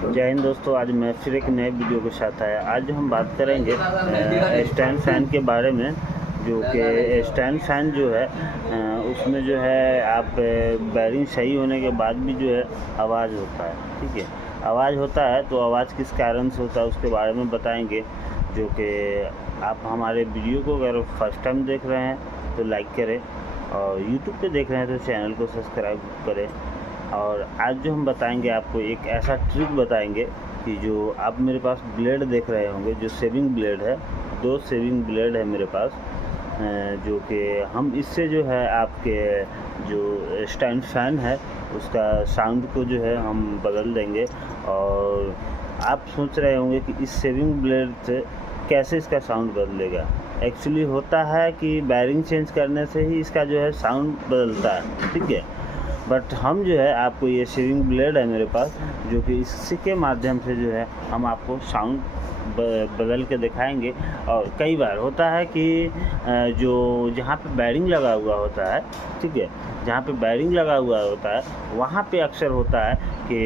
जय हिंद दोस्तों, आज मैं फिर एक नए वीडियो के साथ आया। आज हम बात करेंगे स्टैंड फ़ैन के बारे में। जो कि स्टैंड फ़ैन जो है उसमें जो है आप बैरिंग सही होने के बाद भी जो है आवाज़ होता है। ठीक है, आवाज़ होता है तो आवाज़ किस कारण से होता है उसके बारे में बताएंगे। जो कि आप हमारे वीडियो को अगर फर्स्ट टाइम देख रहे हैं तो लाइक करें, और यूट्यूब पे देख रहे हैं तो चैनल को सब्सक्राइब करें। और आज जो हम बताएंगे आपको एक ऐसा ट्रिक बताएंगे कि जो आप मेरे पास ब्लेड देख रहे होंगे, जो शेविंग ब्लेड है, 2 शेविंग ब्लेड है मेरे पास, जो कि हम इससे जो है आपके जो स्टैंड फ़ैन है उसका साउंड को जो है हम बदल देंगे। और आप सोच रहे होंगे कि इस शेविंग ब्लेड से कैसे इसका साउंड बदलेगा। एक्चुअली होता है कि बैरिंग चेंज करने से ही इसका जो है साउंड बदलता है। ठीक है, बट हम जो है आपको ये शेविंग ब्लेड है मेरे पास, जो कि इसी के माध्यम से जो है हम आपको साउंड बदल के दिखाएंगे। और कई बार होता है कि जो जहाँ पे बैरिंग लगा हुआ होता है, ठीक है, जहाँ पे बैरिंग लगा हुआ होता है वहाँ पे अक्सर होता है कि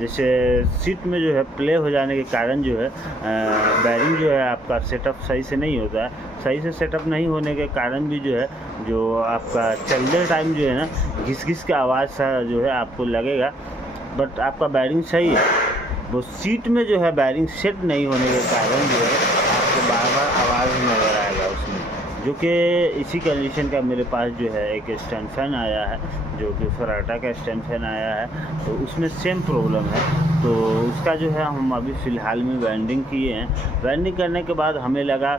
जैसे सीट में जो है प्ले हो जाने के कारण जो है बैरिंग जो है आपका सेटअप सही से नहीं होता है। सही से सेटअप नहीं होने के कारण भी जो है जो आपका चलते टाइम जो है ना घिस का आवाज़ सा जो है आपको लगेगा, बट आपका बैरिंग सही है। वो सीट में जो है बैरिंग सेट नहीं होने के कारण जो है आपको बार बार आवाज़ नज़र आएगा उसमें। जो कि इसी कंडीशन का मेरे पास जो है एक स्टैंड फ़ैन आया है, जो कि फराटा का स्टैंड फ़ैन आया है, तो उसमें सेम प्रॉब्लम है। तो उसका जो है हम अभी फ़िलहाल में वेल्डिंग किए हैं। वेल्डिंग करने के बाद हमें लगा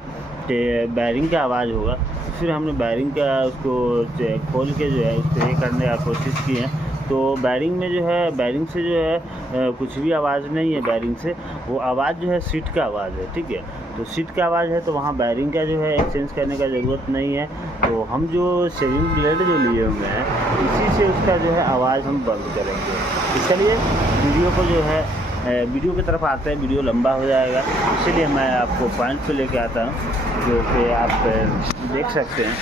कि बैरिंग का आवाज़ होगा, फिर हमने बैरिंग का उसको खोल के जो है उसको ये करने का कोशिश की है। तो बैरिंग में जो है, बैरिंग से जो है कुछ भी आवाज़ नहीं है। बैरिंग से वो आवाज़ जो है सीट का आवाज़ है। ठीक है, तो सीट का आवाज़ है तो वहाँ बैरिंग का जो है एक्सचेंज करने का ज़रूरत नहीं है। तो हम जो शेविंग ब्लेड जो लिए हुए हैं इसी से उसका जो है आवाज़ हम बंद करेंगे। तो चलिए वीडियो को जो है वीडियो की तरफ आते हैं। वीडियो लंबा हो जाएगा, इसलिए मैं आपको पॉइंट पे लेके आता हूँ। जो कि आप देख सकते हैं,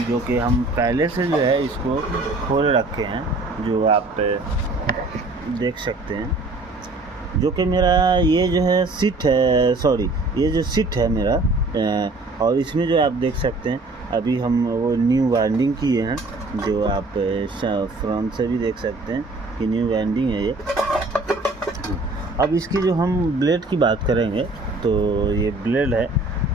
जो कि हम पहले से जो है इसको खोल रखे हैं, जो आप देख सकते हैं। जो कि मेरा ये जो है सीट है, सॉरी, ये जो सीट है मेरा, और इसमें जो आप देख सकते हैं अभी हम वो न्यू वाइंडिंग किए हैं, जो आप फ्रंट से भी देख सकते हैं कि न्यू वाइंडिंग है ये। अब इसकी जो हम ब्लेड की बात करेंगे तो ये ब्लेड है,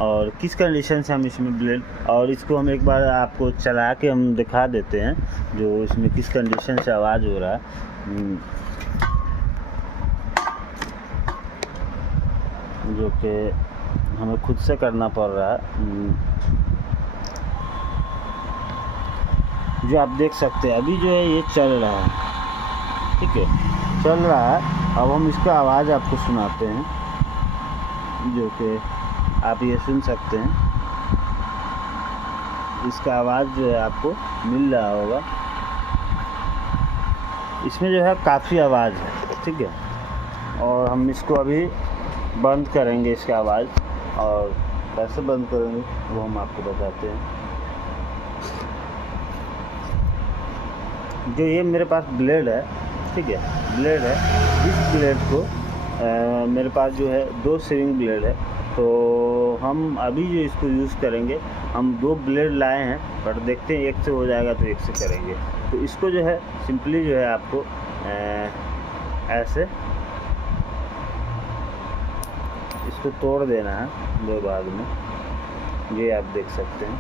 और किस कंडीशन से हम इसमें ब्लेड, और इसको हम एक बार आपको चला के हम दिखा देते हैं जो इसमें किस कंडीशन से आवाज़ हो रहा है। जो कि हमें खुद से करना पड़ रहा है। जो आप देख सकते हैं अभी जो है ये चल रहा है। ठीक है, चल रहा है। अब हम इसका आवाज़ आपको सुनाते हैं, जो कि आप ये सुन सकते हैं। इसका आवाज़ जो है आपको मिल रहा होगा, इसमें जो है काफ़ी आवाज़ है। ठीक है, और हम इसको अभी बंद करेंगे इसका आवाज़, और कैसे बंद करेंगे वो हम आपको बताते हैं। जो ये मेरे पास ब्लेड है, ठीक है, ब्लेड है, इस ब्लेड को मेरे पास जो है 2 शेविंग ब्लेड है। तो हम अभी जो इसको यूज़ करेंगे, हम 2 ब्लेड लाए हैं, पर देखते हैं एक से हो जाएगा तो एक से करेंगे। तो इसको जो है सिंपली जो है आपको ऐसे इसको तोड़ देना है 2 भाग में। ये आप देख सकते हैं,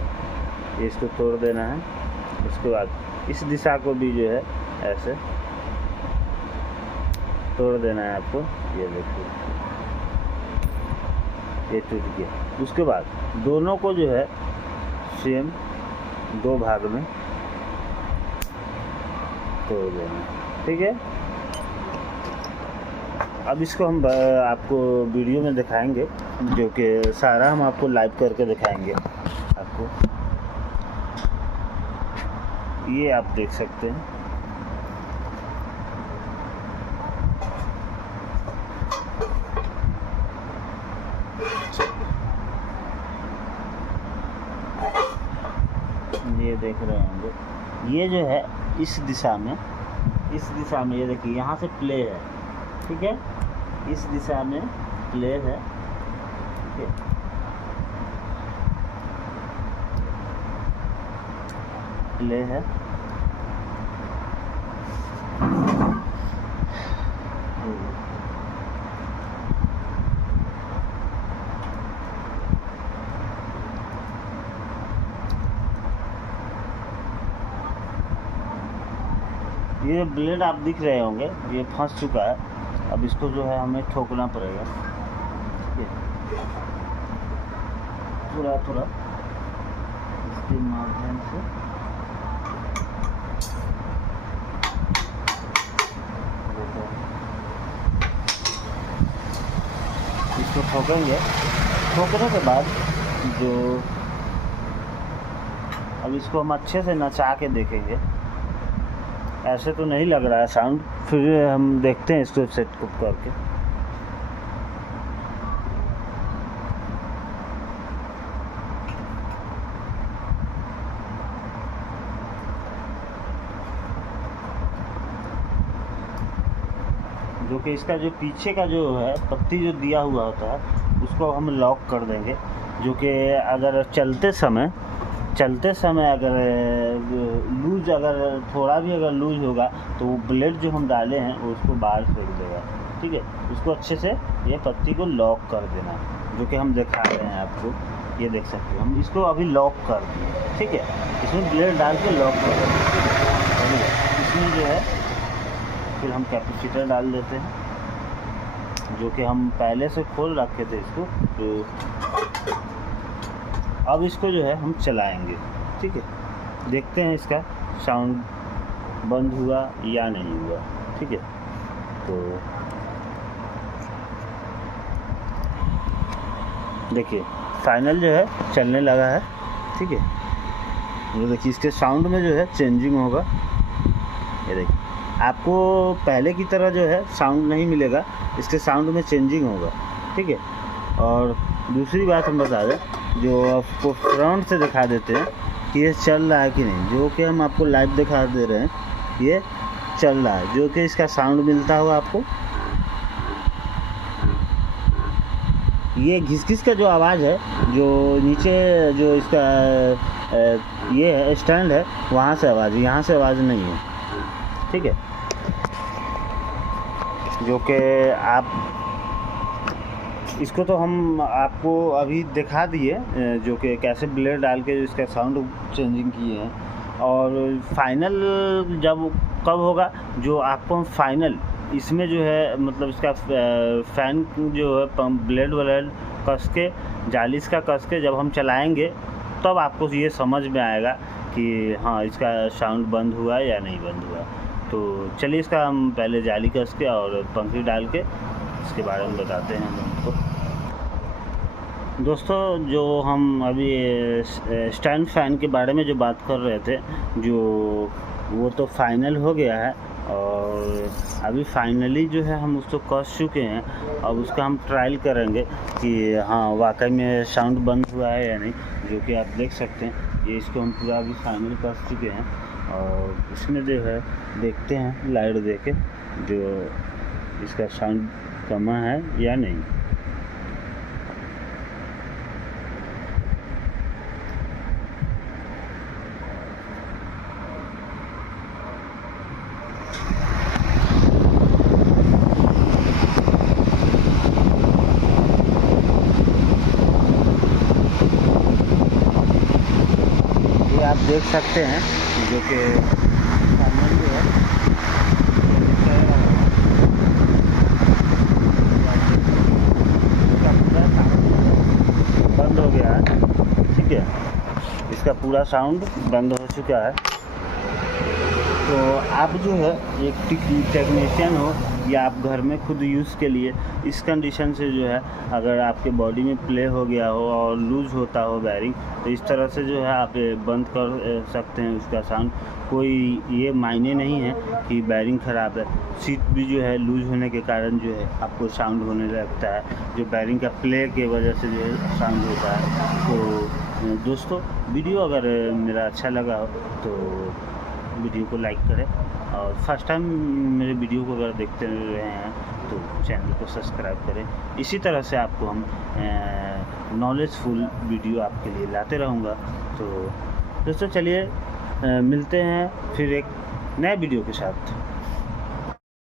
ये इसको तोड़ देना है। उसके बाद इस दिशा को भी जो है ऐसे तोड़ देना है आपको। ये देखिए, ये टूट गया। उसके बाद दोनों को जो है सेम 2 भाग में तोड़ देना है। ठीक है, अब इसको हम आपको वीडियो में दिखाएंगे, जो कि सारा हम आपको लाइव करके दिखाएंगे आपको। ये आप देख सकते हैं, ये देख रहे होंगे। ये जो है इस दिशा में ये देखिए यहाँ से प्ले है। ठीक है, इस दिशा में प्ले है, ठीक है। प्ले है, ये ब्लेड आप दिख रहे होंगे, ये फंस चुका है। अब इसको जो है हमें ठोकना पड़ेगा, थोड़ा थोड़ा इसके माध्यम से। इसको ठोकेंगे, ठोकने के बाद जो अब इसको हम अच्छे से नचा के देखेंगे। ऐसे तो नहीं लग रहा है साउंड, फिर हम देखते हैं इसको सेट करके। जो कि इसका जो पीछे का जो है पत्ती जो दिया हुआ होता है उसको हम लॉक कर देंगे। जो कि अगर चलते समय अगर लूज, अगर थोड़ा भी अगर लूज होगा तो वो ब्लेड जो हम डाले हैं वो उसको बाहर फेंक देगा, ठीक है। उसको अच्छे से ये पत्ती को लॉक कर देना, जो कि हम दिखा रहे हैं आपको, ये देख सकते हो। हम इसको अभी लॉक कर दिए, ठीक है। इसमें ब्लेड डाल के लॉक कर देंगे। इसमें जो है फिर हम कैपेसिटर डाल देते हैं, जो कि हम पहले से खोल रखे थे इसको। तो अब इसको जो है हम चलाएंगे, ठीक है। देखते हैं इसका साउंड बंद हुआ या नहीं हुआ, ठीक है। तो देखिए फाइनल जो है चलने लगा है, ठीक है। ये देखिए इसके साउंड में जो है चेंजिंग होगा। ये देखिए आपको पहले की तरह जो है साउंड नहीं मिलेगा, इसके साउंड में चेंजिंग होगा, ठीक है। और दूसरी बात हम बता दें, जो आपको फ्रंट से दिखा देते हैं कि ये चल रहा है कि नहीं। जो कि हम आपको लाइव दिखा दे रहे हैं, ये चल रहा है। जो कि इसका साउंड मिलता होगा आपको, ये घिस का जो आवाज़ है, जो नीचे जो इसका ये है स्टैंड है, वहाँ से आवाज़, यहाँ से आवाज़ नहीं है, ठीक है। जो कि आप इसको तो हम आपको अभी दिखा दिए, जो कि कैसे ब्लेड डाल के इसका साउंड चेंजिंग किए हैं। और फाइनल जब कब होगा, जो आपको फाइनल इसमें जो है मतलब इसका फ़ैन जो है पंप ब्लेड कस के, जालिस का कस के जब हम चलाएंगे तब आपको ये समझ में आएगा कि हाँ इसका साउंड बंद हुआ या नहीं बंद हुआ। तो चलिए इसका हम पहले जाली कस के और पंखी डाल के इसके बारे में बताते हैं हम आपको। दोस्तों, जो हम अभी स्टैंड फ़ैन के बारे में जो बात कर रहे थे, जो वो तो फाइनल हो गया है। और अभी फाइनली जो है हम उसको कस चुके हैं। अब उसका हम ट्रायल करेंगे कि हाँ वाकई में साउंड बंद हुआ है या नहीं। जो कि आप देख सकते हैं, ये इसको हम पूरा अभी फाइनल कस चुके हैं। और इसमें जो है देखते हैं लाइट दे के जो इसका साउंड कमा है या नहीं। आप देख सकते हैं जो कि सामने जो है बंद हो गया है, ठीक है। इसका पूरा साउंड बंद हो चुका है। तो आप जो है एक टेक्नीशियन हो या आप घर में खुद यूज़ के लिए इस कंडीशन से जो है अगर आपके बॉडी में प्ले हो गया हो और लूज़ होता हो बैरिंग, तो इस तरह से जो है आप बंद कर सकते हैं उसका साउंड। कोई ये मायने नहीं है कि बैरिंग ख़राब है। सीट भी जो है लूज़ होने के कारण जो है आपको साउंड होने लगता है, जो बैरिंग का प्ले के वजह से जो है साउंड होता है। तो दोस्तों, वीडियो अगर मेरा अच्छा लगा हो तो वीडियो को लाइक करें, और फर्स्ट टाइम मेरे वीडियो को अगर देखते रहे हैं तो चैनल को सब्सक्राइब करें। इसी तरह से आपको हम नॉलेजफुल वीडियो आपके लिए लाते रहूँगा। तो दोस्तों चलिए मिलते हैं फिर एक नए वीडियो के साथ।